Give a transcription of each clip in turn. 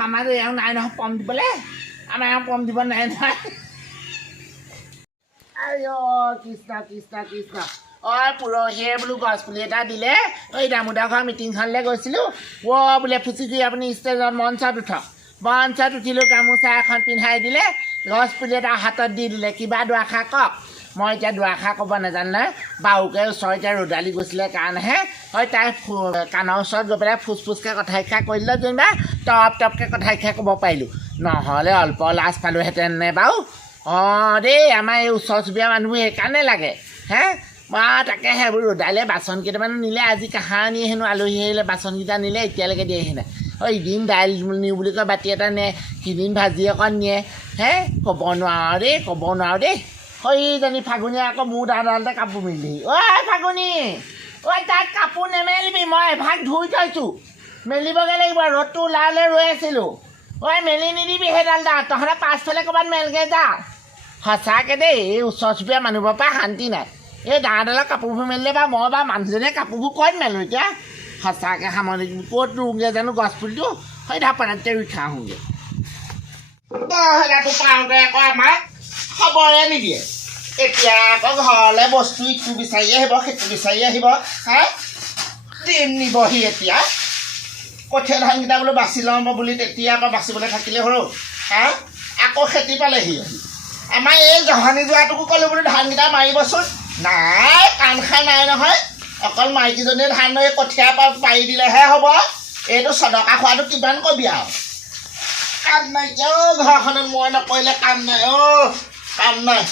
মামাটো এওঁ নাই নহয় পম দিবলৈ আমাৰ এওঁ পম দিব নাই নহয় আইঅ কৃষ্ণ কৃষ্ণ কৃষ্ণ পৰহিয়ে বোলো গছপুলি এটা দিলে এই দামোদৰ ঘৰ মিটিংখনলৈ গৈছিলোঁ বোলে ফুচি আপুনি ষ্টেজত মঞ্চত উঠক মঞ্চত উঠিলোঁ গামোচা এখন পিন্ধাই দিলে গছপুলি এটা হাতত দি দিলে কিবা দুআষাৰ কওক মই এতিয়া দুআষাৰ ক'ব নাজানো নহয় বাৰুকে ওচৰতে ৰ'দালি গৈছিলে কাৰণেহে হয় তাই কাণৰ ওচৰত গৈ পেলাই ফুচফুচকৈ কথা শিক্ষা কৰিলে যেনিবা টপ টপকৈ কথা শিক্ষা ক'ব পাৰিলোঁ নহ'লে অল্প লাজ পালোঁহেঁতেন নে বাৰু দেই আমাৰ এই ওচৰ চুবুৰীয়া মানুহবোৰ সেইকাৰণে লাগে হে তাকে সেইবোৰ ৰ'দালে বাচন কেইটামান নিলে আজি কাহাৰ নিয়ে হেনো আলহী আহিলে বাচনকেইটা নিলে এতিয়ালৈকে দিয়েহি নাই এদিন দাইল নিওঁ বুলি কয় বাতি এটা নিয়ে সিদিন ভাজি অকণ নিয়ে ক'ব নোৱাৰো দেই সেইজনী ফাগুনীয়ে আকৌ মোৰ দাদালতে কাপোৰ মেলিহি ফাগুনী তাত কাপোৰ নেমেলিবি মই এভাগ ধুই থৈছোঁ মেলিবগৈ লাগিব ৰ'দটো ওলালে ৰৈ আছিলোঁ মেলি নিদিবি সেইডাল দা তহঁতে পাছফালে ক'ৰবাত মেলগৈ যা সঁচাকৈ দেই এই ওচৰ চুবুৰীয়া মানুহবোৰৰ পৰা শান্তি নাই এই ডাঙৰডালৰ কাপোৰবোৰ মেলিলে বা মই বা মানুহজনীয়ে কাপোৰবোৰ ক'ত মেলোঁ এতিয়া সঁচাকৈ সামৰি ক'ত ৰুওঁগৈ জানো গছপুলিটো সেই ধাপানাতে ৰুই থৈ আহোঁগৈ সেইগাটো পাওঁতে আকৌ আমাক খবৰে নিদিয়ে এতিয়া আকৌ ঘৰলৈ বস্তু ইটো বিচাৰি আহিব সেইটো বিচাৰি আহিব দিম নিবহি এতিয়া কঠীয়া ধানকেইটা বোলো বাচি লওঁ বুলি তেতিয়া আকৌ বাচিবলৈ থাকিলে সৰু আকৌ খেতি পালেহি আমাৰ এই জহনি যোৱাটোকো ক'লোঁ বোলো ধানকেইটা মাৰিবচোন নাই কাণ খাই নাই নহয় অকল মাইকীজনীয়ে ধান এই কঠীয়া পাৰি দিলেহে হ'ব এইটো চদকা খোৱাটো কিমান কবি আৰু কাম নাই ঘৰখনত মই নকৰিলে কাম নাই কাম নাই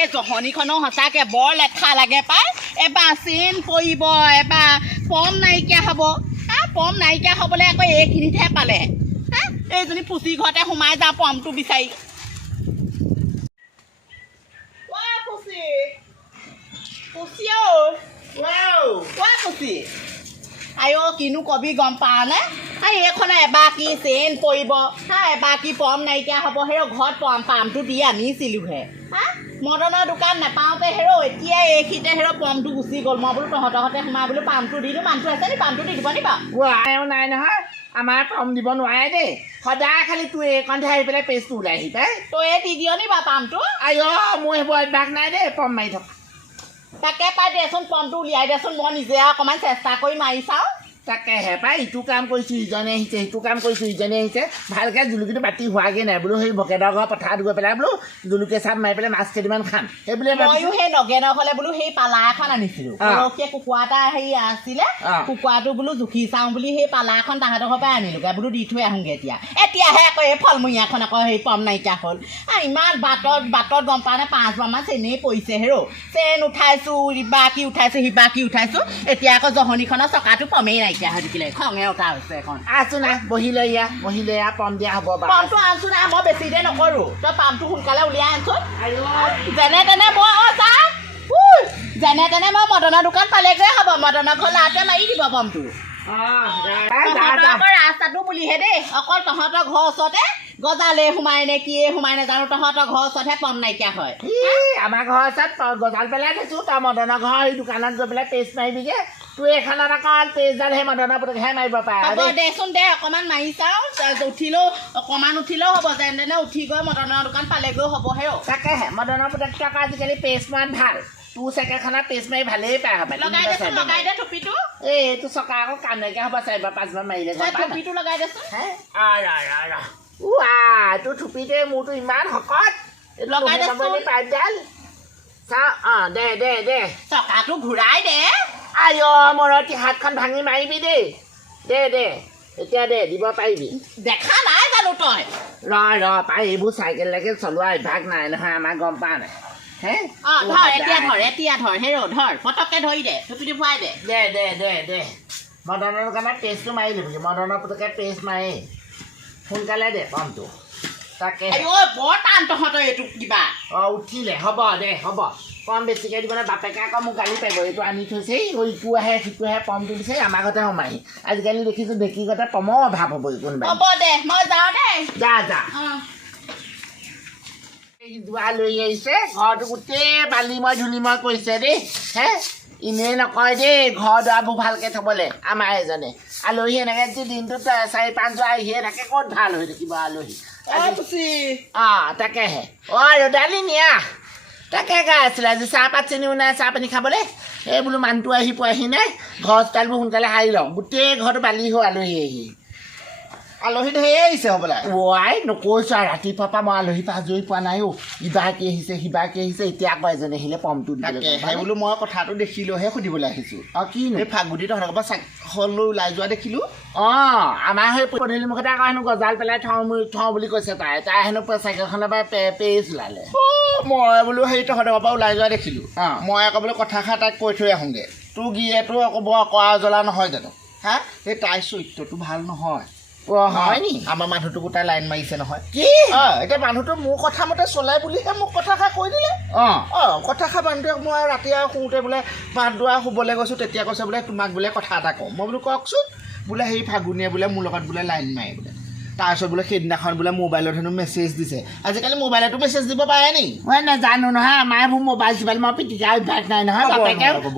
এই জহনিখনো সঁচাকৈ বৰ লেঠা লাগে পাই এবাৰ চেইন পৰিব এবাৰ পম নাইকিয়া হ'ব পম নাইকিয়া হ'বলৈ আকৌ এইখিনিতহে পালে এইজনী ফুচি ঘৰতে সোমাই যাওঁ পমটো বিচাৰি ফুচি কিনো কবি গম পাৱনে এইখনে এবাৰ কি চেইন পৰিব এবাৰ কি পম নাইকিয়া হ'ব ঘৰত পামটো দি আনিছিলোঁহে মদনৰ দোকান নাপাওঁতে এতিয়া এইখিনিতে পমটো গুচি গ'ল মই বোলো তহঁতহঁতে সোমাই বোলো পামটো দি দিওঁ মানুহটো আছে নি পামটো দি দিব নি বাৰু নাই নহয় আমাৰ পম দিব নোৱাৰে দেই সদায় খালি তোৰ এইকণতে আহি পেলাই পেজটো ওলাই আহি পাই তই দি দিয় নি বাৰু পামটো মোৰ সেইবোৰ অভ্যাস নাই দেই পম মাৰি থকা তাকে পাই দেচোন পমটো উলিয়াই দেচোন মই নিজে অকণমান চেষ্টা কৰি মাৰি চাওঁ তাকেহে পাই ইটো কাম কৰিছোঁ ইজনে আহিছে সিটো কাম কৰিছোঁ ইজনে আহিছে ভালকৈ জুলুকিটো বাতি হোৱাগৈ নাই বোলো সেই ভকেদৰ ঘৰ পথাৰত গৈ পেলাই বোলো জুলুকি চাপ মাৰি পেলাই মাছ কেইটামান খাম সেইবুলি ময়ো সেই নগেনৰ হ'লে বোলো সেই পালা এখন আনিছিলোঁ পৰহিয়ে কুকুৰা এটা আছিলে কুকুৰাটো বোলো জুখি চাওঁ বুলি সেই পালা এখন তাহাঁতৰ ঘৰৰ পৰাই আনিলোগৈ বোলো দি থৈ আহোঁগৈ এতিয়াহে আকৌ এই ফলমূৰীয়াখন আকৌ সেই পম নাইকিয়া হ'ল ইমান বাটত গম পাওঁ নে 5 বাৰমান চেনেই পৰিছে চেন উঠাইছোঁ ইবা কি উঠাইছোঁ সিবা কি উঠাইছোঁ এতিয়া আকৌ জহনিখনৰ চকাটো পমেই নাই খঙে উঠা হৈছে এখন আছো না বহি লৈ পম দিয়া হ'ব পমটো আনছো না মই বেছি দেৰি নকৰোঁ তই পামটো সোনকালে উলিয়াই আনচোন যেনে তেনে মই যেনে তেনে মই মদনৰ দোকান পালেগৈ হ'ব মদনৰ ঘৰ লাতে মাৰি দিব পমটো ৰাস্তাটো বুলিহে দেই অকল তহঁতৰ ঘৰৰ ওচৰতে গজালে সোমাই নে কিয়ে সোমাই নাজানো তহঁতৰ ঘৰৰ ওচৰতহে পম নাইকিয়া হয় আমাৰ ঘৰৰ ওচৰত গজাল পেলাই থৈছোঁ তই মদনৰ ঘৰ সেই দোকানত গৈ পেলাই পেষ্ট মাৰিবিগৈ তোৰ এইখনত অকল পেজডাল সেই মদনৰ পুতকহে মাৰিব পাৰে হ'ব দেচোন দে অকণমান মাৰি চাওঁ অকণমান উঠিলেও হ'ব যেনে তেনে উঠি গৈ মদনৰ দোকান পালেগৈ হ'বহে তাকেহে মদনৰ পুতকটো আকৌ আজিকালি পেষ্ট মান ভাল তোৰ চাইকেলখনত পেষ্ট মাৰি ভালেই পায় হ'ব লগাই দে টুপিটো এইটো চকা আকৌ কাম নাইকিয়া হ'ব 4-5 বাৰ মাৰিলে টুপিটো লগাই দেচোন তোৰ থুপিতে মোৰতো ইমান শকত লগাই দেচোন পাইপডাল চাওঁ দে চকাটো ঘূৰাই দে মোৰ হাতখন ভাঙি মাৰিবি দেই দে এতিয়া দিব পাৰিবি দেখা নাই জানো তই ৰ পাই এইবোৰ চাইকেললৈকে চলোৱা অভ্যাস নাই নহয় আমাৰ গম পোৱা নাই ধৰ পটককৈ ধৰি দে টুপিটো ভৰাই দে মদনৰ দোকানত পেষ্টটো মাৰি দিবি মদনৰ পুতকে পেষ্ট মাৰি সোনকালে দে পমটো তাকে বৰ টান তহঁতৰ এইটো কিবা উঠিলে হ'ব দে হ'ব পম বেছিকৈ দিব নহয় বাপেকে আকৌ মোক গালি পাৰিব এইটো আনি থৈছে ইটো আহে সিটো আহে পমটো দিছে আমাৰ ঘৰতে সোমাহি আজিকালি দেখিছোঁ ঢেঁকী ঘৰতে পমৰ অভাৱ হ'ব কোনোবা হ'ব দে মই যাওঁ দেই যা যোৱা লৈ আহিছে ঘৰটো গোটেই বালিময় ধূলিময় কৰিছে দেই হে এনেই নকয় দেই ঘৰ দুৱাৰবোৰ ভালকৈ থ'বলৈ আমাৰ এজনে আলহী এনেকৈ যদি দিনটোত 4-5 যোৱা আহিয়ে থাকে ক'ত ভাল হৈ থাকিব আলহী তাকেহে ৰ'দালি নিয়া তাকে গাই আছিলে আজি চাহপাত চেনিও নাই চাহ পানী খাবলৈ এই বোলো মানুহটো আহি পোৱাহি নাই ঘৰ চোতালবোৰ সোনকালে সাৰি লওঁ গোটেই ঘৰটো বালি হৈ আলহী আলহী ধেৰ আহিছে হ'বলা নকৈছো আৰু ৰাতিপুৱাৰ পৰা মই আলহী পৰা আজৰি পোৱা নাই ইবাকে আহিছে সিবাকে আহিছে এতিয়া আকৌ এজনে আহিলে পমটো সেই বোলো মই কথাটো দেখিলোহে সুধিবলৈ আহিছোঁ কিনো এই ফাগুটি তহঁতৰ পৰা চাইকেল লৈ ওলাই যোৱা দেখিলোঁ আমাৰ সেই পদূলি মুখতে আকৌ হেনো গজাল পেলাই থওঁ বুলি কৈছে তাই হেনো চাইকেলখনৰ পৰা পেজ ওলালে মই বোলো সেই তহঁতৰ পৰা ওলাই যোৱা দেখিলোঁ মই আকৌ বোলো কথাষাৰ তাইক কৈ থৈ আহোঁগৈ তোৰ গিয়েতো আকৌ বৰ কৰা জ্বলা নহয় জানো হা সেই তাইৰ চৰিত্ৰটো ভাল নহয় হয় নি আমাৰ মানুহটোকো তাই লাইন মাৰিছে নহয় কি এতিয়া মানুহটো মোৰ কথা মতে চলাই বুলিহে মোক কথাষাৰ কৈ দিলে কথাষাৰ মানুহটোৱে মই ৰাতি আৰু শুওঁতে বোলে ভাত দুৱা শুবলৈ গৈছোঁ তেতিয়া কৈছে বোলে তোমাক বোলে কথা এটা কওঁ মই বোলো কওকচোন বোলে সেই ফাগুনীয়ে বোলে মোৰ লগত বোলে লাইন মাৰে বোলে তাৰপিছত বোলে সেইদিনাখন বোলে মোবাইলত হেনো মেছেজ দিছে আজিকালি মোবাইলতো মেছেজ দিব পাৰে নি মই নাজানো নহয় আমাৰ এইবোৰ মোবাইল চোবাইল মই পিটিকা অভ্যাস নাই নহয়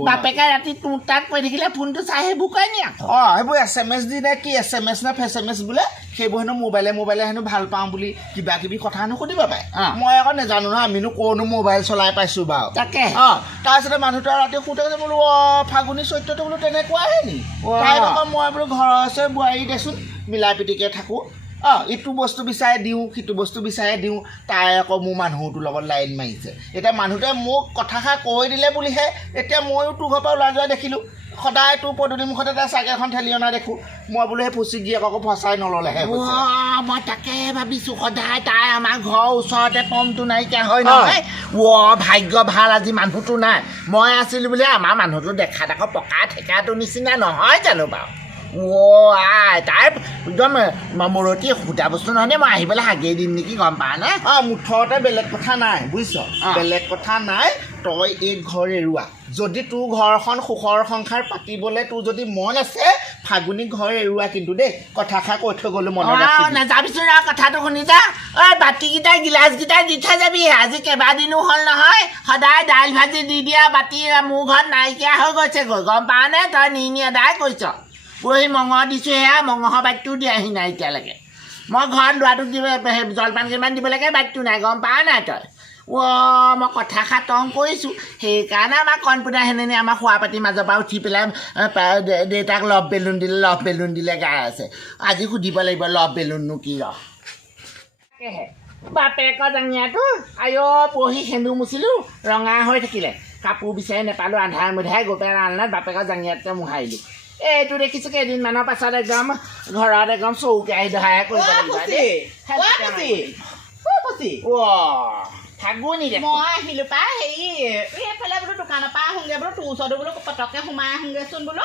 বাপেকে ৰাতি তোৰ তাত কৈ থাকিলে ফোনটো চাই সেইবোৰ কয় নি সেইবোৰ SMS দি নে কি SMS নে SMS বোলে সেইবোৰ হেনো মোবাইলে হেনো ভাল পাওঁ বুলি কিবা কিবি কথা হেনো সুধিব পাৰে মই আকৌ নাজানো নহয় আমিনো ক'নো মোবাইল চলাই পাইছোঁ বাৰু তাকে তাৰপিছতে মানুহটো ৰাতি শুওঁতে বোলো ফাগুনী চৰিত্ৰটো বোলো তেনেকুৱাহে নি তাইক আকৌ মই বোলো ঘৰৰ আছে বোৱাৰী দেচোন মিলাই পিটিকে থাকোঁ ইটো বস্তু বিচাৰি দিওঁ সিটো বস্তু বিচাৰি দিওঁ তাই আকৌ মোৰ মানুহটোৰ লগত লাইন মাৰিছে এতিয়া মানুহটোৱে মোক কথাষাৰ কৈ দিলে বুলিহে এতিয়া ময়ো তোৰ ঘৰৰ পৰা ওলাই যোৱা দেখিলোঁ সদায় তোৰ পদূলি মুখতে তাই চাইকেলখন ঠেলি অনা দেখোঁ মই বোলো সেই ফুচি গিয়ে আকৌ ফচাই নল'লেহে মই তাকে ভাবিছোঁ সদায় তাই আমাৰ ঘৰৰ ওচৰতে পমটো নাইকিয়া হয় নহয় ভাগ্য ভাল আজি মানুহটো নাই মই আছিলোঁ বোলে আমাৰ মানুহটো দেখাত আকৌ পকা ঠেকাটো নিচিনা নহয় জানো বাৰু তাই একদম মূৰতি সুধা বস্তু নহয় নে মই আহি পেলাই হাগেই দিম নেকি গম পা নে মুঠতে বেলেগ কথা নাই বুজিছ বেলেগ কথা নাই তই এই ঘৰ এৰুৱা যদি তোৰ ঘৰখন সুখৰ সংসাৰ পাতিবলৈ তোৰ যদি মন আছে ফাগুনী ঘৰ এৰুৱা কিন্তু দেই কথাষাৰ কৈ থৈ গ'লো মনত নাযাবিচোন আৰু কথাটো শুনি যা বাতিকেইটা গিলাচকেইটা দি থৈ যাবি আজি কেইবাদিনো হ'ল নহয় সদায় দাইল ভাজি দি দিয়া বাতি মোৰ ঘৰত নাইকিয়া হৈ গৈছেগৈ গম পা নে তই নি এদাই কৈছ পৰহি মঙহ দিছোঁ সেয়া মঙহৰ বাতিটো দিয়াহি নাই এতিয়ালৈকে মই ঘৰত ল'ৰাটোক দিব জলপান কেইটামান দিব লাগে বাতিটো নাই গম পা নাই তই মই কথাষাৰ তং কৰিছোঁ সেইকাৰণে আমাৰ কণপুতা সেনেনি আমাৰ খোৱা পাতিৰ মাজৰ পৰা উঠি পেলাই দেউতাক লভ বেলুন দিলে গাই আছে আজি সুধিব লাগিব লভ বেলুননো কি তাকেহে বাপেকৰ জাঙিয়াটো পৰহি সেন্দুৰ মুচিলোঁ ৰঙা হৈ থাকিলে কাপোৰ বিচাৰি নেপালোঁ আন্ধাৰে মুধাৰে গৈ পেলাই আলনাত বাপেকৰ জাঙিয়াতে মোহাৰিলোঁ এইটো দেখিছোঁ কেইদিনমানৰ পাছত একদম ঘৰত একদম চৌকে আহি দহাই কৰিব ফাগুনী মই আহিলোঁ পাই এইফালে বোলো দোকানৰ পৰা আহোঁগৈ বোলো তোৰ ওচৰতো বোলো পটককৈ সোমাই আহোঁগৈচোন বোলো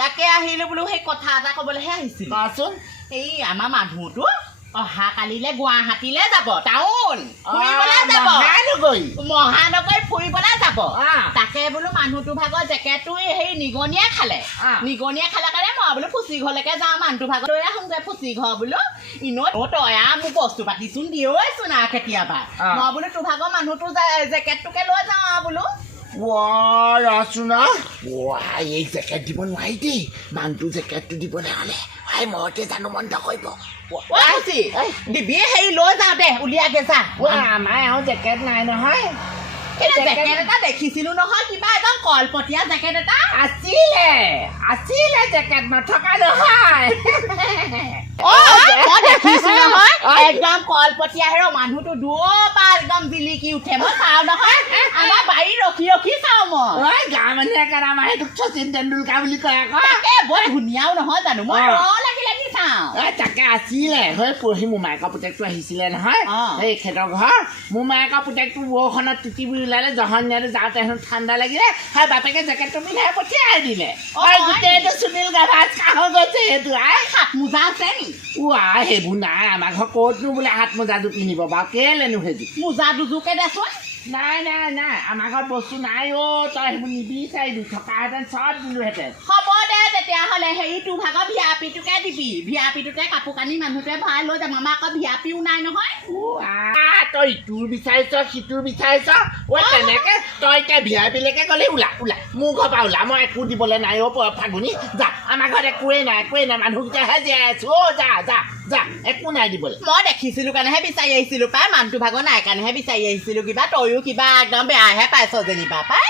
তাকে আহিলোঁ বোলো সেই কথা এটা ক'বলৈহে আহিছিলোঁ কচোন এই আমাৰ মানুহটো অহা কালিলৈ গুৱাহাটীলৈ যাব টাউন ফুৰিবলৈ যাব মহানগৰী ফুৰিবলৈ যাব তাকে বোলো মানুহটো ভাগৰ জেকেটটো সেই নিগনিয়ে খালে কাৰণে মই বোলো ফুচি ঘৰলৈকে যাওঁ মানুহটো ভাগৰ লৈ আহোঁগৈ ফুচি ঘৰ বোলো তই মোক বস্তু পাতিচোন দিয়চোন আৰু কেতিয়াবা মই বোলো তোৰ ভাগৰ মানুহটো জেকেটটোকে লৈ যাওঁ আৰু বোলো ৰচোন এই জেকেট দিব নোৱাৰি দেই মানুহটো জেকেটটো দিব নহ'লে মইতে জানো বন্ধ কৰিব দিবি হেৰি লৈ যাওঁ দে উলিয়াগে যা আমাৰ এওঁ জেকেট নাই নহয় জেকেট এটা দেখিছিলোঁ নহয় কিবা একদম কলপতীয়া জেকেট এটা আছিলে জেকেট নথকা নহয় মই দেখিছোঁ নহয় একদম কলপতীয়া হেৰ মানুহটো দূৰৰ পৰা একদম জিলিকি উঠে মই চাওঁ নহয় আমাৰ বাৰী ৰখি চাওঁ মই গাঁৱৰ মানুহে কাৰণ আমাৰ সেইটোক শচীন তেণ্ডুলকাৰ বুলি কয় আকৌ বৰ ধুনীয়াও নহয় জানো মই লাগি চাওঁ তাকে আছিলে হয় পৰহি মোমায়েকৰ পুতেকটো আহিছিলে নহয় সেই খেতৰ ঘৰ মোমায়েকৰ পুতেকটো বৰষুণত তিতি বুলি ওলালে জহনীয়াটো যাওঁতে হেনো ঠাণ্ডা লাগিলে হয় বাপেকে জেকেটটো পিন্ধাই পঠিয়াই দিলে গোটেইটো সুনীল গাভাত কাহ গৈছে সেইটো হাত মোজা আছে নি সেইবোৰ নাই আমাৰ ঘৰ ক'তনো বোলে হাত মোজাটো পিন্ধিব বাৰু কেলেনো সেইযোৰ মোজা দুযোৰকে দেচোন নাই নাই নাই আমাৰ ঘৰত বস্তু নাই অ' তই সেইবোৰ নিবিচাৰিবি থকাহেঁতেন চব দিলোহেঁতেন হ'ব দে তেতিয়াহ'লে হেৰি তোৰ ভাগৰ ভিআপিটোকে দিবি ভিআপিটোতে কাপোৰ কানি মানুহটোৱে ভৰাই লৈ যাম আমাৰ আকৌ ভিআপিও নাই নহয় তই ইটোৰ বিচাৰিছ সিটোৰ বিচাৰিছ ঐ তেনেকে তই এতিয়া ভিআইপিলৈকে গ'লে ওলা ওলা মোৰ ঘৰৰ পৰা ওলা মই একো দিবলৈ নাই অ' ফাগুনি যা আমাৰ ঘৰত একোৱেই নাই মানুহকেইটাহে জীয়াই আছো অ' যা যা যা একো নাই দিবলৈ মই দেখিছিলোঁ কাৰণেহে বিচাৰি আহিছিলোঁ পাই মানুহটো ভাগৰ নাই কাৰণেহে বিচাৰি আহিছিলোঁ কিবা তয়ো কিবা একদম বেয়াহে পাইছ যেনিবা পাই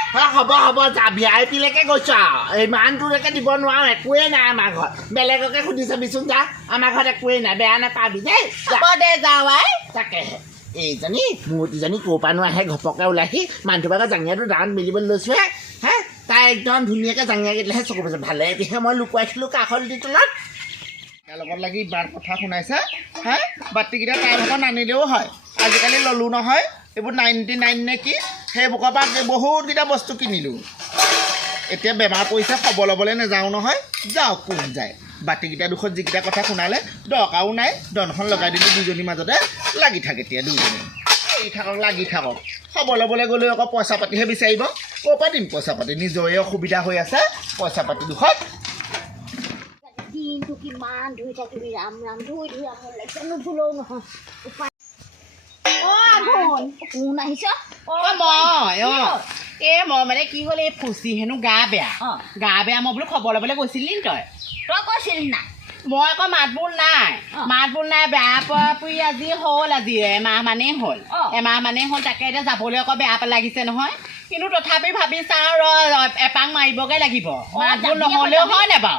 হ'ব যা ভিআইপিলৈকে গৈছ আৰু ইমান দূৰলৈকে দিব নোৱাৰো একোৱেই নাই আমাৰ ঘৰত বেলেগকে সুধি চাবিচোন যা আমাৰ ঘৰত একোৱেই নাই বেয়া নাপাবি দেই হ'ব দে যাওঁ আই তাকেহে এইজনী মূৰ্তিজনী ক'ৰ পৰানো আহে ঘপককৈ ওলাইহি মানুহটো ভাগৰ জাঙিয়াটো দাঁত মেলিবলৈ লৈছোঁহে হে তাই একদম ধুনীয়াকৈ জাঙিয়া কেইটাহে চকু পাইছে ভালে এতিয়াহে মই লুকুৱাইছিলোঁ কাষৰ দি তলত তাৰ লগত লাগি বাট কথা শুনাইছা হে বাতিকেইটা তাইৰ ভাগত নানিলেও হয় আজিকালি ল'লোঁ নহয় এইবোৰ 99 নে কি সেইবোৰৰ পৰা বহুতকেইটা বস্তু কিনিলোঁ এতিয়া বেমাৰ পৰিছে খবৰ ল'বলৈ নাযাওঁ নহয় যাওক কোন যায় বাতিকেইটা দুখত যিকেইটা কথা শুনালে দৰকাৰো নাই দনখন লগাই দিলোঁ দুজনীৰ মাজতে লাগি থাকে এতিয়া দুজনী এই থাকক লাগি থাকক খবৰ ল'বলৈ গ'লেও আকৌ পইচা পাতিহে বিচাৰিব ক'ৰ পৰা দিম পইচা পাতি নিজৰে অসুবিধা হৈ আছে পইচা পাতি দুখত দিনটো কিমান ধুই থাকিবি ৰাম ৰাম ধুই আমনি লাগিছে নুধুলেও নহয় কোন আহিছ মই মানে কি হ'ল এই ফুচি হেনো গা বেয়া মই বোলো খবৰ ল'বলৈ গৈছিলি নি তই কৈছিলি না মই আকৌ মাত বোল নাই বেয়া পোৱা পুৰি আজি এমাহ মানেই হ'ল তাকে এতিয়া যাবলৈ আকৌ বেয়া লাগিছে নহয় কিন্তু তথাপি ভাবি চাওঁ এপাং মাৰিবগে লাগিব মাত বোল নহ'লেও হয় নে বাৰু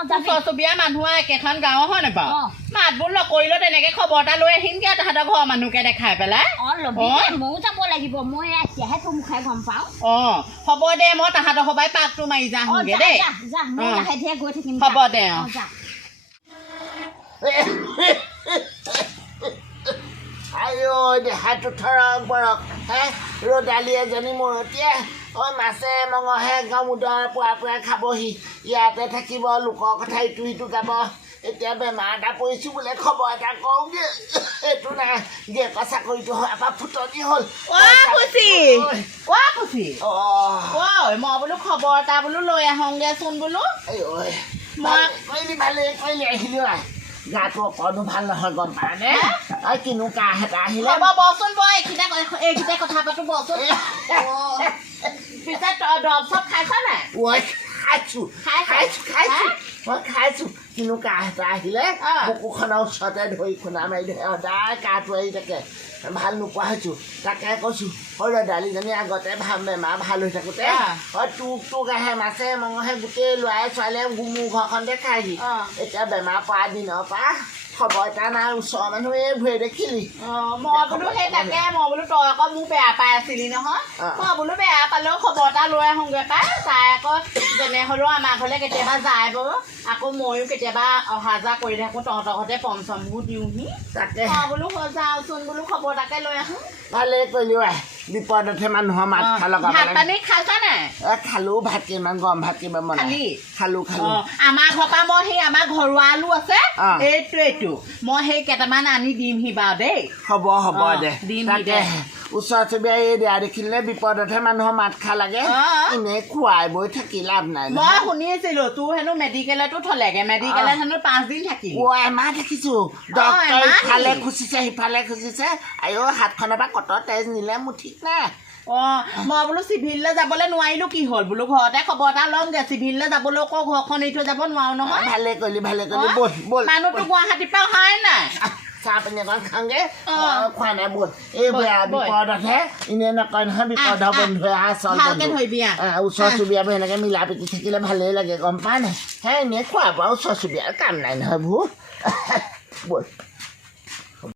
ওচৰ চুবুৰীয়া মানুহ একেখন গাঁৱৰ হয় নে বাৰু মাত বোল নকৰিলেও তেনেকে খবৰ এটা লৈ আহিমগে তাহাঁতৰ ঘৰৰ মানুহকে দেখাই পেলাই ময়ো যাব লাগিব মই এতিয়াহে তোৰ মুখে গম পাওঁ হ'ব দে মই তাহাঁতৰ সবাই পাকটো মাৰি যামগে দেই মই লাহে ধীৰে গৈ থাকিম হ'ব দে আইঅ দেহাটো থৰক বৰক হে ৰ'দালি এজনী মৰতীয়ে ঐ মাছে মঙহে গামোদৰ পুৱা খাবহি ইয়াতে থাকিব লোকৰ কথা ইটো সিটো গাব এতিয়া বেমাৰ এটা পৰিছোঁ বোলে খবৰ এটা কওঁগে এইটো নাই গেকা চাকৰিটো হোৱাৰ পৰা ফুটনি হ'ল মই বোলো খবৰ এটা বোলো লৈ আহোঁগেচোন বোলো ভালেই আহিলোঁ গাটো অকণো ভাল নহয় গম পায়নে কিনো কাহ এটা আহিলে বচোন এইকেইটা কথা পাতো বচোন পিছত দৰৱ চব খাইছ নাই খাইছোঁ কিনো কাহ এটা আহিলে বুকুখনৰ ওচৰতে ধৰি খুন্দা মাৰি ধৰে সদায় কাহটো আহি থাকে ভাল নোপোৱা হৈছোঁ তাকে কৈছোঁ দালিজনী আগতে বেমাৰ ভাল হৈ থাকোঁতে তোক আহে মাছে মঙহে গোটেই ল'ৰাই ছোৱালীয়ে মোৰ ঘৰখনতে খাইহি এতিয়া বেমাৰ পৰা দিনৰ পৰা খবৰ এটা নাই ওচৰৰ মানুহ এই ভুৱে দেখিলি মই বোলো সেই তাকে মই বোলো তই আকৌ মোক বেয়া পাই আছিলি নহয় মই বোলো বেয়া পালেও খবৰ এটা লৈ আহোঁগৈ পাই তাই আকৌ যেনে হ'লেও আমাৰ ঘৰলৈ কেতিয়াবা যায় বাৰু আকৌ ময়ো কেতিয়াবা অহা যোৱা কৰি থাকোঁ তহঁতৰ ঘৰতে পমচমবোৰ দিওঁহি তাকে মই বোলো যাওঁচোন বোলো খবৰ এটাকে লৈ আহোঁ ভালেই কৰিলি বিপদতহে মানুহৰ মাত লগাব ভাত পানী খাইছ নাই খালোঁ ভাত কেইমান গৰম ভাত কেইমান বনালি খালোঁ আমাৰ ঘৰৰ পৰা মই সেই আমাৰ ঘৰুৱা আলু আছে এইটো মই সেই কেইটামান আনি দিমহি বাৰু দেই হ'ব দে তাকে ওচৰ চুবুৰীয়া এই দিয়া দেখিলে বিপদতহে মানুহৰ মাত খা লাগে এনেই খুৱাই বৈ থাকি লাভ নাই মই শুনিছিলো তোৰ হেনো মেডিকেলতো থলেগে মেডিকেলত হেনো 5 দিন থাকিল এমাহ দেখিছোঁ ডক্টৰ ইফালে খুচিছে সিফালে খুচিছে আইঅ হাতখনৰ পৰা কটৰ তেজ নিলে মোৰ ঠিক নাই মই বোলো চিভিললৈ যাবলৈ নোৱাৰিলো কি হ'ল বোলো ঘৰতে খবৰ এটা লওঁগে চিভিললৈ যাবলৈ আকৌ ঘৰখন এৰি থৈ যাব নোৱাৰো নহয় ভালে কৰিলি ব'ল মানুহটো গুৱাহাটীৰ পৰা অহাই নাই চাহ পানী অকণ খাওঁগে খোৱা নাই ব'ল এই বিপদতহে এনেই নকয় নহয় বিপদ বন্ধুৱে আচল ওচৰ চুবুৰীয়াবোৰ এনেকৈ মিলা প্ৰীতি থাকিলে ভালেই লাগে গম পায় নাই এনেই খোৱা বোৱা ওচৰ চুবুৰীয়াৰ কাম নাই নহয় ব'ল